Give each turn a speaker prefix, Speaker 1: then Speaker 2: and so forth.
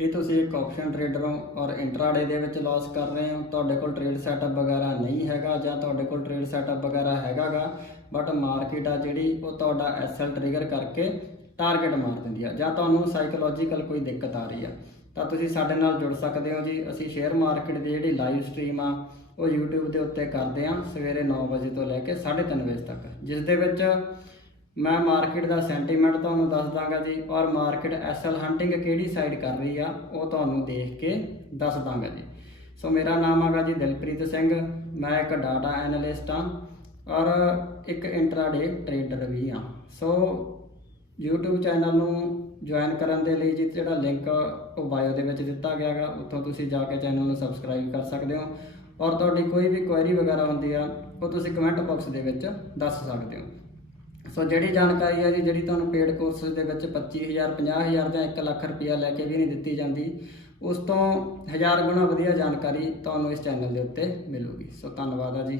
Speaker 1: ਇਹ ਤੁਸੀਂ ਇੱਕ ਆਪਸ਼ਨ ਟ੍ਰੇਡਰ ਹੋ ਔਰ ਇੰਟਰਾਡੇ ਦੇ ਵਿੱਚ ਲਾਸ ਕਰ ਰਹੇ ਹੋ? ਤੁਹਾਡੇ ਕੋਲ ਟ੍ਰੇਡ ਸੈਟਅਪ ਵਗੈਰਾ ਨਹੀਂ ਹੈਗਾ ਜਾਂ ਤੁਹਾਡੇ ਕੋਲ ਟ੍ਰੇਡ ਸੈਟਅਪ ਵਗੈਰਾ ਹੈਗਾਗਾ ਬਟ ਮਾਰਕੀਟ ਆ ਜਿਹੜੀ, ਉਹ ਤੁਹਾਡਾ ਐਸਐਲ ਟ੍ਰਿਗਰ ਕਰਕੇ ਟਾਰਗੇਟ ਮਾਰ ਦਿੰਦੀ ਆ। ਜਾਂ ਤੁਹਾਨੂੰ ਸਾਈਕੋਲੋਜੀਕਲ ਕੋਈ ਦਿੱਕਤ ਆ ਰਹੀ ਆ। ਤਾਂ ਤੁਸੀਂ ਸਾਡੇ ਨਾਲ ਜੁੜ ਸਕਦੇ ਹੋ ਜੀ। ਅਸੀਂ ਸ਼ੇਅਰ ਮਾਰਕੀਟ ਦੀ ਜਿਹੜੀ ਲਾਈਵ ਸਟ੍ਰੀਮ ਆ, ਉਹ YouTube ਦੇ ਉੱਤੇ ਕਰਦੇ ਆ ਸਵੇਰੇ 9 ਵਜੇ ਤੋਂ ਲੈ ਕੇ 3:30 ਵਜੇ ਤੱਕ, ਜਿਸ ਦੇ ਵਿੱਚ ਮੈਂ ਮਾਰਕੀਟ ਦਾ ਸੈਂਟੀਮੈਂਟ ਤੁਹਾਨੂੰ ਦੱਸ ਦਾਂਗਾ ਜੀ, ਔਰ ਮਾਰਕੀਟ ਐਸਐਲ ਹੰਟਿੰਗ ਕਿਹੜੀ ਸਾਈਡ ਕਰ ਰਹੀ ਆ, ਉਹ ਤੁਹਾਨੂੰ ਦੇਖ ਕੇ ਦੱਸ ਦਾਂਗਾ ਜੀ। ਸੋ ਮੇਰਾ ਨਾਮ ਹੈਗਾ ਜੀ ਦਿਲਪ੍ਰੀਤ ਸਿੰਘ, ਮੈਂ ਇੱਕ ਡਾਟਾ ਐਨਾਲਿਸਟ ਹਾਂ ਔਰ ਇੱਕ ਇੰਟਰਾਡੇ ਟ੍ਰੇਡਰ ਵੀ ਹਾਂ ਸੋ YouTube ਚੈਨਲ ਨੂੰ ਜੁਆਇਨ ਕਰਨ ਦੇ ਲਈ ਜੀ, ਜਿਹੜਾ ਲਿੰਕ ਉਹ ਬਾਇਓ ਦੇ ਵਿੱਚ ਦਿੱਤਾ ਗਿਆ ਹੈਗਾ, ਉੱਥੋਂ ਤੁਸੀਂ ਜਾ ਕੇ ਚੈਨਲ ਨੂੰ ਸਬਸਕ੍ਰਾਈਬ ਕਰ ਸਕਦੇ ਹੋ। ਔਰ ਤੁਹਾਡੀ ਕੋਈ ਵੀ ਕੁਐਰੀ ਵਗੈਰਾ ਹੁੰਦੀ ਆ, ਉਹ ਤੁਸੀਂ ਕਮੈਂਟ ਬਾਕਸ ਦੇ ਵਿੱਚ ਦੱਸ ਸਕਦੇ ਹੋ। ਸੋ ਜਿਹੜੀ ਜਾਣਕਾਰੀ ਹੈ ਜੀ, ਜਿਹੜੀ ਤੁਹਾਨੂੰ ਪੇਡ ਕੋਰਸਸ ਦੇ ਵਿੱਚ 25000 50000 ਜਾਂ 1 ਲੱਖ ਰੁਪਇਆ ਲੈ ਕੇ ਵੀ ਨਹੀਂ ਦਿੱਤੀ ਜਾਂਦੀ, ਉਸ ਤੋਂ ਹਜ਼ਾਰ ਗੁਣਾ ਵਧੀਆ ਜਾਣਕਾਰੀ ਤੁਹਾਨੂੰ ਇਸ ਚੈਨਲ ਦੇ ਉੱਤੇ ਮਿਲੂਗੀ। ਸੋ ਧੰਨਵਾਦ ਆ ਜੀ।